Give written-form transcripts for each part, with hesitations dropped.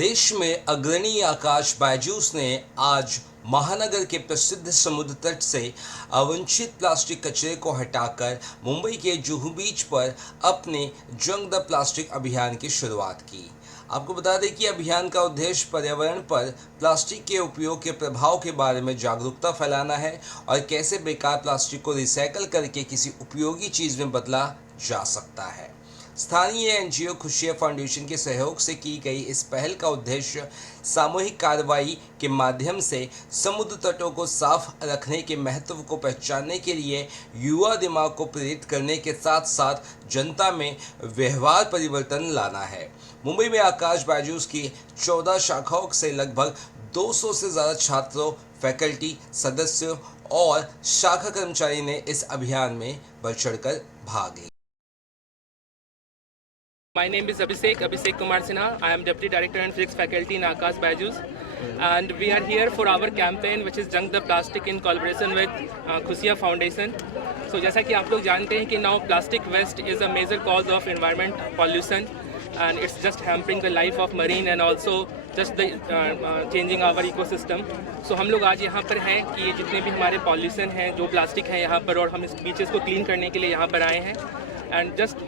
देश में अग्रणी आकाश बायजूस ने आज महानगर के प्रसिद्ध समुद्र तट से अवांछित प्लास्टिक कचरे को हटाकर मुंबई के जुहू बीच पर अपने जंग द प्लास्टिक अभियान की शुरुआत की। आपको बता दें कि अभियान का उद्देश्य पर्यावरण पर प्लास्टिक के उपयोग के प्रभाव के बारे में जागरूकता फैलाना है और कैसे बेकार प्लास्टिक को रिसाइकल करके किसी उपयोगी चीज़ में बदला जा सकता है। स्थानीय एनजीओ खुशिया फाउंडेशन के सहयोग से की गई इस पहल का उद्देश्य सामूहिक कार्रवाई के माध्यम से समुद्र तटों को साफ रखने के महत्व को पहचानने के लिए युवा दिमाग को प्रेरित करने के साथ साथ जनता में व्यवहार परिवर्तन लाना है। मुंबई में आकाश बायजूस की 14 शाखाओं से लगभग 200 से ज़्यादा छात्रों, फैकल्टी, सदस्यों और शाखा कर्मचारी ने इस अभियान में बढ़ चढ़कर भाग लिया। My name is Abhishek Kumar Sinha. I am Deputy Director and Physics Faculty in Akash Baijus. And we are here for our campaign which is Junk the Plastic in collaboration with Khushia Foundation. So जैसा कि आप लोग जानते हैं कि now plastic waste is a major cause of environment pollution and it's just hampering the life of marine and also just the changing our ecosystem. So हम लोग आज यहाँ पर हैं कि ये जितने भी हमारे pollution हैं, जो प्लास्टिक है यहाँ पर और हम इस बीचेस को क्लीन करने के लिए यहाँ पर आए हैं. And just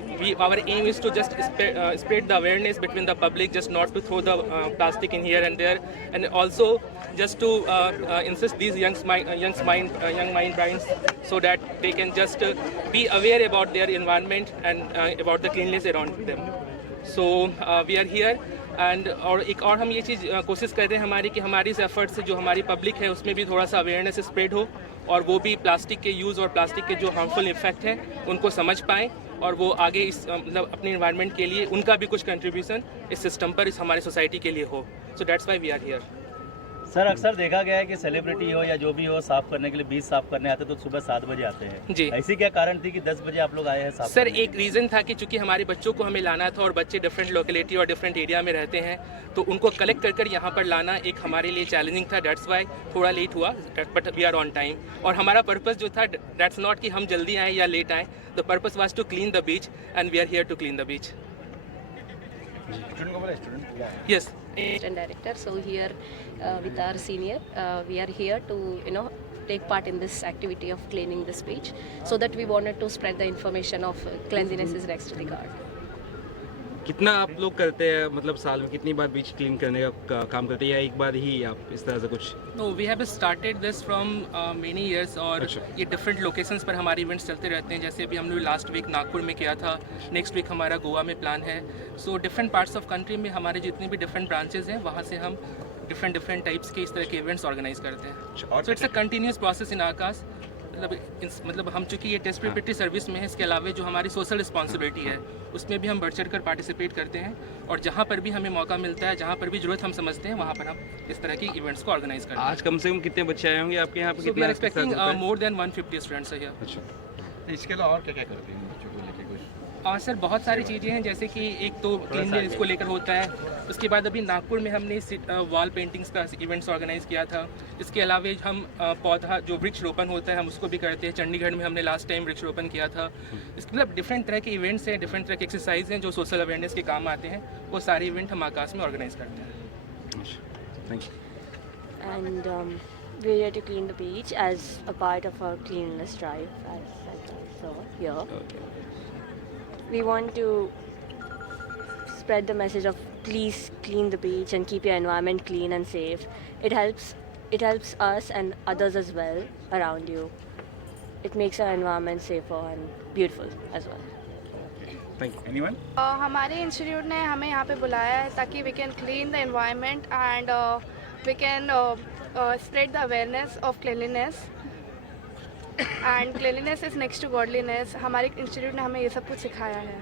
our aim is to just spread the awareness between the public, just not to throw the plastic in here and there, and also just to insist these young mind brains so that they can just be aware about their environment and about the cleanliness around them. So we are here. And और एक और हम ये चीज़ कोशिश कर रहे हैं हमारी कि हमारी इस एफर्ट से जो हमारी पब्लिक है उसमें भी थोड़ा सा अवेयरनेस स्प्रेड हो और वो भी प्लास्टिक के यूज़ और प्लास्टिक के जो हार्मफुल इफेक्ट हैं उनको समझ पाएँ और वो आगे इस मतलब अपने इन्वायरमेंट के लिए उनका भी कुछ कंट्रीब्यूशन इस सिस्टम पर, इस हमारी सोसाइटी के लिए हो. So that's why we are here. Sir अक्सर देखा गया है कि सेलिब्रिटी हो या जो भी हो साफ करने के लिए बीच साफ करने आते तो सुबह 7 बजे आते हैं जी. ऐसी क्या कारण थी कि 10 बजे आप लोग आए हैं साफ सर एक रीज़न था कि चूंकि हमारे बच्चों को हमें लाना था और बच्चे डिफरेंट लोकेलिटी और डिफरेंट एरिया में रहते हैं तो उनको कलेक्ट कर यहाँ पर लाना एक हमारे लिए चैलेंजिंग था. दैट्स वाई थोड़ा लेट हुआ but we are on time. और हमारा पर्पस जो था दैट्स नॉट कि हम जल्दी आएँ या लेट आएँ. The purpose was to clean the beach and we are here to clean the beach. Yes. And director. So here with our senior, we are here to take part in this activity of cleaning this beach. So that we wanted to spread the information of cleanliness is next to the guard. कितना आप लोग करते हैं, मतलब साल में कितनी बार बीच clean करने का काम करते हैं या एक बार ही आप इस तरह से कुछ? No, we have started this from many years और ये डिफरेंट लोकेशंस पर हमारे इवेंट्स चलते रहते हैं. जैसे अभी हमने लास्ट वीक नागपुर में किया था, नेक्स्ट वीक हमारा गोवा में प्लान है. So different parts of country में हमारे जितने भी डिफरेंट ब्रांचेज हैं वहाँ से हम डिफरेंट टाइप्स के इस तरह के इवेंट्स ऑर्गेनाइज करते हैं. So it's a continuous process in Aakash. मतलब हम चूँकि ये टेस्ट प्रिपरेटरी सर्विस में है, इसके अलावा जो हमारी सोशल रिस्पॉन्सिबिलिटी है उसमें भी हम बढ़ चढ़ कर पार्टिसिपेट करते हैं और जहाँ पर भी हमें मौका मिलता है, जहाँ पर भी जरूरत हम समझते हैं वहाँ पर हम इस तरह की इवेंट्स को ऑर्गेनाइज करते हैं. आज कम से कम कितने बच्चे आए होंगे आपके यहाँ पे? We are expecting more than 150 students है. अच्छा, इसके अलावा और क्या क्या करते हैं बच्चों को लेकर? सर बहुत सारी चीज़ें हैं, जैसे कि एक तो क्लीननेस को लेकर होता है. उसके बाद अभी नागपुर में हमने वॉल पेंटिंग्स का इवेंट्स ऑर्गेनाइज किया था. इसके अलावा हम पौधा जो वृक्ष रोपण होता है हम उसको भी करते हैं. चंडीगढ़ में हमने लास्ट टाइम वृक्ष रोपण किया था. इसके मतलब डिफरेंट तरह के इवेंट्स हैं, डिफरेंट तरह के एक्सरसाइज हैं जो सोशल अवेयरनेस के काम आते हैं. वो सारे इवेंट हम आकाश में ऑर्गेनाइज करते हैं. Thank you. And we're here to clean the beach as a part of our cleanliness drive. So here we want to spread the message of please clean the beach and keep your environment clean and safe. It helps us and others as well around you. It makes our environment safer and beautiful as well. Thank you. Anyone? हमारे institute ने हमें यहाँ पे बुलाया है ताकि we can clean the environment and we can spread the awareness of cleanliness and cleanliness is next to godliness. हमारे institute ने हमें ये सब कुछ सिखाया है.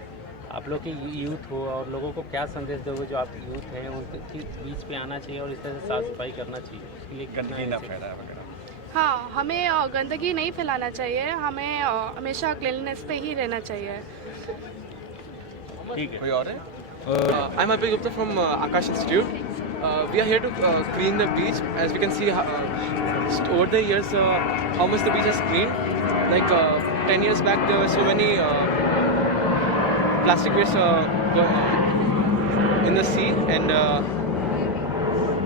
आप लोग की यूथ हो और लोगों को क्या संदेश दोगे जो आप यूथ हैं उनके बीच पे आना चाहिए और इस तरह से साफ सफाई करना चाहिए, उसके लिए गंदगी ना फैलाए वगैरह? हाँ, हमें गंदगी नहीं फैलाना चाहिए. हमें हमेशा क्लीनलीनेस पे ही रहना चाहिए. ठीक है. कोई और है? I'm Abhay Gupta from Akash Institute. We are here to clean the beach. As we can see, over the years, how much the beach has cleaned. Like 10 years back, there were so many plastic waste in the sea, and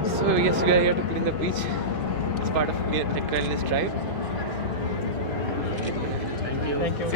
So yes, we are here to clean the beach. It's part of the cleanliness drive. Thank you.